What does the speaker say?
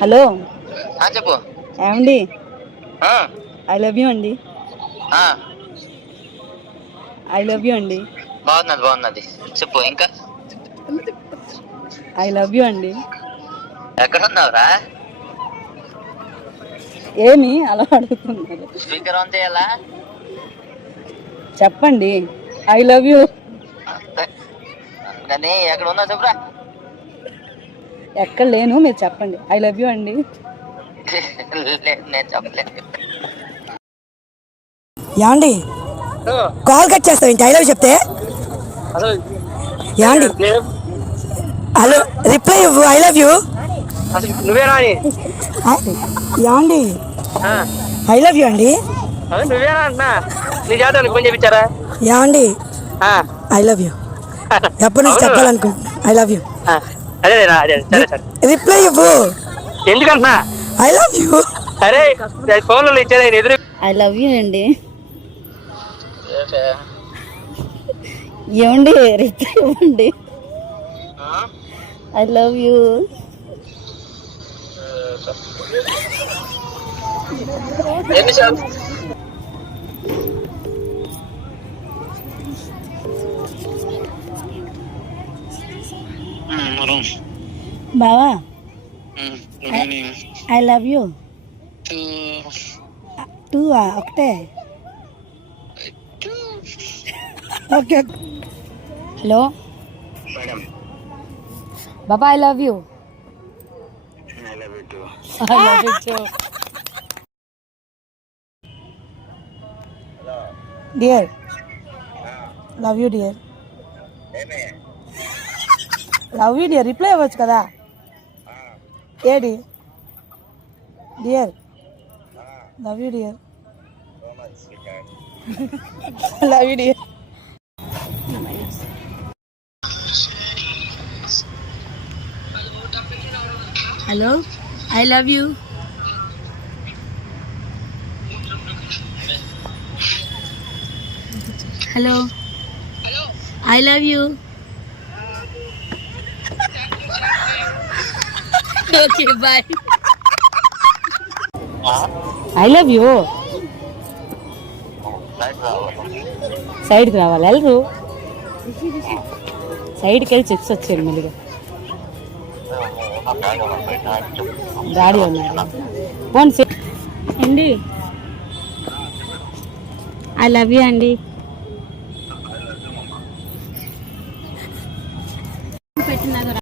Hello చెప్పు. ఏమండి? I love you అండి. ఐ లవ్ యూ అండి. బాగున్నది చెప్పు. ఇంకా ఐ లవ్ యూ అండి. ఎక్కడ ఉన్నావురా? ఏమి అలా అడుగుతున్నారు? స్పీకర్ ఆన్ చేయాలా? చెప్పండి. I love you. కానీ ఎక్కడ ఉన్నావు చెప్పురా. ఎక్కడ లేను, మీరు చెప్పండి. ఐ లవ్ యూ అండి. నేను చెప్పలేదు. యాండి కాల్ కట్ చేస్తావు ఏంటి? ఐ లవ్ చెప్తే యాండి హలో రిప్లై ఇవ్వు. I love you. నువ్వే రాని యాండి ఐ లవ్ యూ అండి. నువ్వేనా అన్నా? నీ జాతర ఫోన్ చేయించారా? యాండి ఐ లవ్ యూ. ఎప్పటి నుంచి చెప్పాలనుకుంటున్నా ఐ లవ్ యూ. అదే సరే సరే. రిప్లై ఇవ్వు. ఎందుకంటున్నా? I love you. అరే ఫోన్లో ఇచ్చేది ఎదురు. ఐ లవ్ యూ అండి. ఏమండి? రిప్లై ఇవ్వండి. I love you. బావా ఐ లవ్ యూ. టూ ఒకటే. ఓకే. హలో బాబా I love you. I love you too. Dear love you dear. Love you dear. Reply ఇవ్వచ్చు కదా. ఏడి dear love you dear. Love you dear. Hello I love you. Hello I love you. Okay bye. I love you. సైడ్కి రావాలి. వెళ్ళరు. సైడ్కి వెళ్ళి చెప్పి వచ్చారు మెల్లిగా. డాడీ ఉన్నారు. ఫోన్ అండి. ఐ లవ్ యూ అండి. పెట్టినా